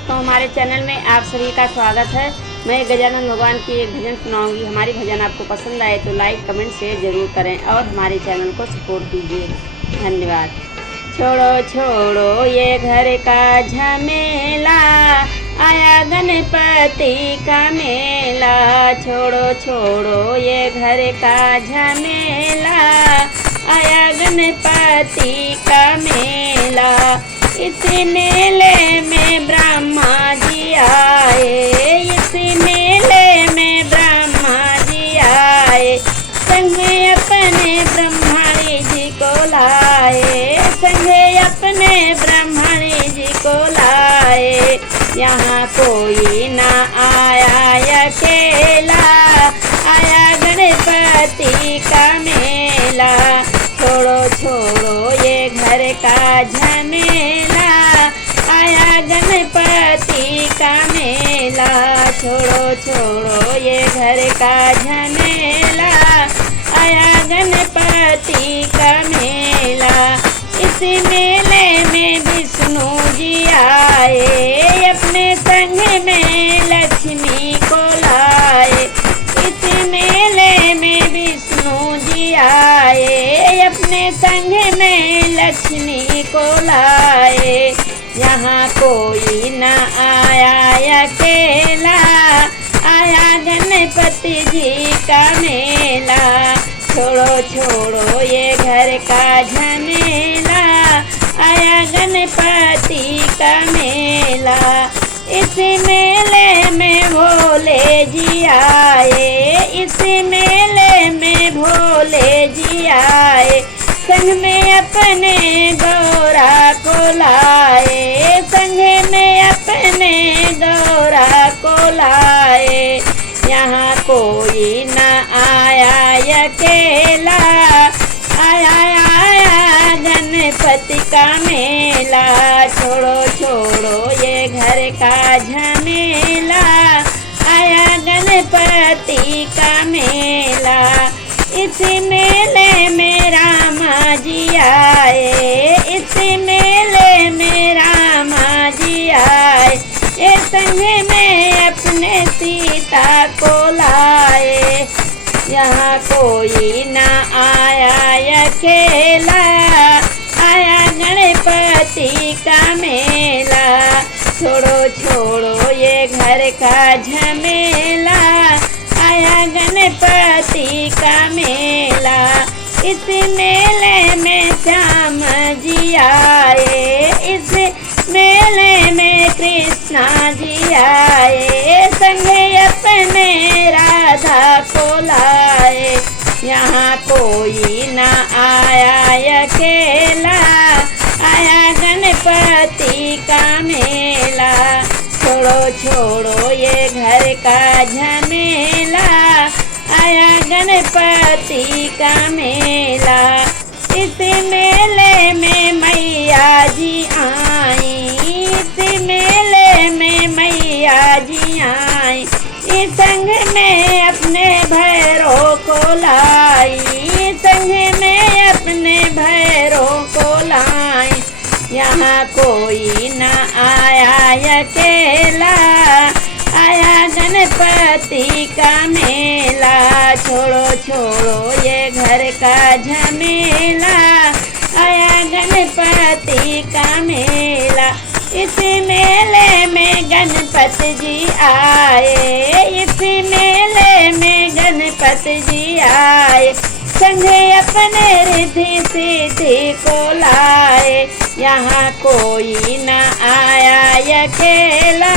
दोस्तों, हमारे चैनल में आप सभी का स्वागत है। मैं गजानन भगवान की एक भजन सुनाऊंगी। हमारी भजन आपको पसंद आए तो लाइक कमेंट शेयर ज़रूर करें और हमारे चैनल को सपोर्ट कीजिए। धन्यवाद। छोड़ो छोड़ो ये घर का झमेला, आया गणपति का मेला। छोड़ो छोड़ो ये घर का झमेला, आया गणपति का मेला। इस मेले में ब्रह्मा जी आए, इस मेले में ब्रह्मा जी आए। संग में अपने ब्रह्मणी जी को लाए, संग अपने ब्रह्मणी जी को लाए। यहाँ कोई ना आया अकेला, आया गणपति का मेला। छोड़ो छोड़ो ये घर का झमेला, आया गणपति का मेला। छोड़ो छोड़ो ये घर का झमेला, आया गणपति का मेला। इस मेले में विष्णु जी आए, अपने संग में लक्ष्मी को लाए। इस मेले में विष्णु जी आए, अपने संग में लक्ष्मी को लाए। यहाँ कोई न आया अकेला, आया गणपति जी का मेला। छोड़ो छोड़ो ये घर का झमेला, आया गणपति का मेला। इस मेले में भोले जी आए, इस मेले में भोले जी आए। संग में अपने गौरा को लाए, संग में अपने गौरा को लाए। यहाँ कोई न आया अकेला, आया गणपति का मेला। छोड़ो छोड़ो ये घर का झमेला, आया गणपति का मेला। इस मेले में रामा जी आए, इस मेले में रामा जी आए। ये संग में अपने सीता को लाए। यहाँ कोई न आया अकेला, आया गणपति का मेला। छोड़ो छोड़ो ये घर का झमेला, आया गणपति का मेला। इस मेले में श्याम जी आए, इस मेले में कृष्णा जी आए। संग अपने राधा को लाए। यहाँ कोई न आया अकेला, आया गणपति का मेला। छोड़ो छोड़ो ये घर का झमेला, आया गणपति का मेला। इस मेले में मैया जी आई, इस मेले में मैया जी आई। इस संग में अपने भैरों को लाई, संग में अपने भैरों को लाई। यहाँ कोई न आया अकेला, आया गणपति का मेला। छोड़ो छोड़ो ये घर का झमेला, आया गणपति का मेला। इस मेले में गणपति जी आए, इस मेले में गणपति जी आए। संग अपने रिद्धि सिद्धि को लाए। यहाँ कोई न आया अकेला,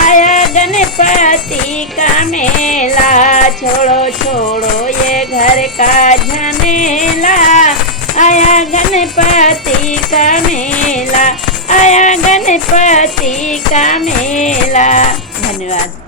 आया गणपति का मेला। छोड़ो छोड़ो ये घर का झमेला, आया गणपति का मेला, आया गणपति का मेला। धन्यवाद।